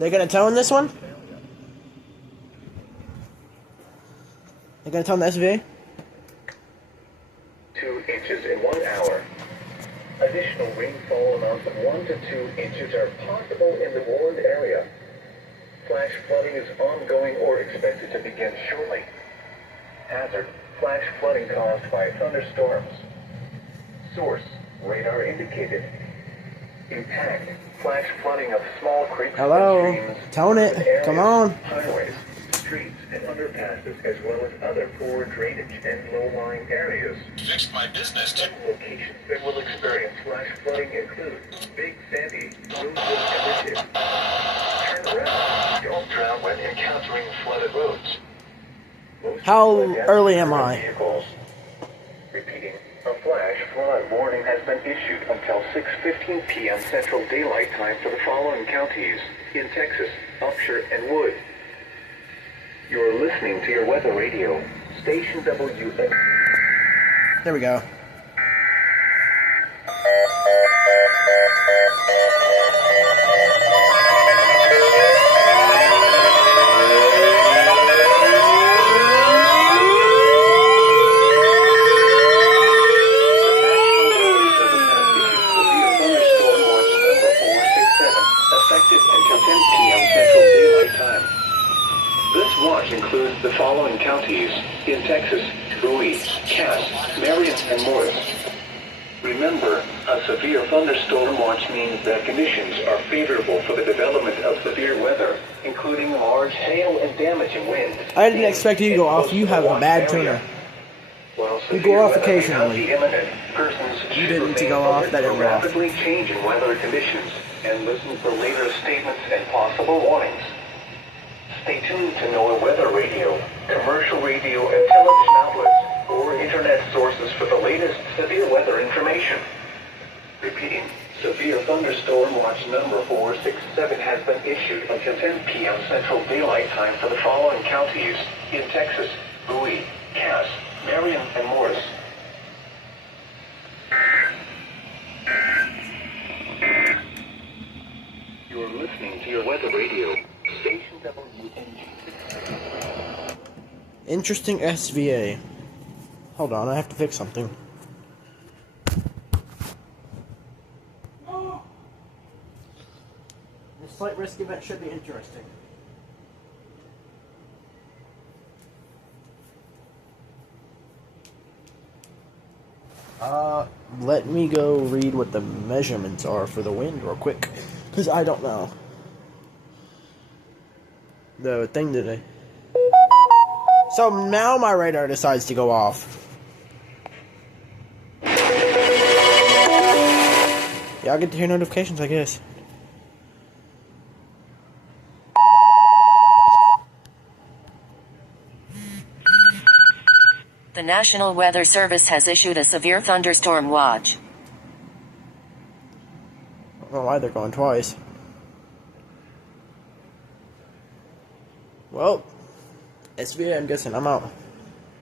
They're gonna tone this one? They're gonna tone the SVA? 2 inches in 1 hour. Additional rainfall amounts of 1 to 2 inches are possible in the warned area. Flash flooding is ongoing or expected to begin shortly. Hazard: flash flooding caused by thunderstorms. Source: radar indicated. Impact: flash flooding of small creeks Hello? and streams. Tone it. Areas, Come on. Highways, streets, and underpasses, as well as other poor drainage and low-lying areas. Fixed my business too. Locations that will experience flash flooding include Big Sandy, Rosewood, and Ridges. Turn around. Don't drown when encountering flooded roads. Most How flood hazards early am are I? vehicles. Repeating, a flash flood warning has been issued until 6:15 p.m. Central Daylight Time for the following counties in Texas: Upshur and Wood. You're listening to your weather radio, Station WM. There we go. Effective until 10 p.m. Central Daylight Time. This watch includes the following counties in Texas: Bowie, Cass, Marion, and Morris. Remember, a severe thunderstorm watch means that conditions are favorable for the development of severe weather, including large hail and damaging wind. I didn't expect you to go off. You have a bad tuner. You go off occasionally. You didn't need to go off. That didn't go off. Rapidly changing weather conditions and listen for later statements and possible warnings. Stay tuned to NOAA Weather Radio, commercial radio and television outlets, or internet sources for the latest severe weather information. Repeating, severe thunderstorm watch number 467 has been issued until 10 p.m. Central Daylight Time for the following counties in Texas: Bowie, Cass, Marion, and Morris. You're listening to your weather radio, Station WNG. Interesting SVA. Hold on, I have to fix something. This slight risk event should be interesting. Let me go read what the measurements are for the wind real quick, because I don't know. The thing today. So now my radar decides to go off. Yeah, I'll get to hear notifications, I guess. The National Weather Service has issued a severe thunderstorm watch. I don't know why they're going twice. Well, SVA, I'm guessing I'm out.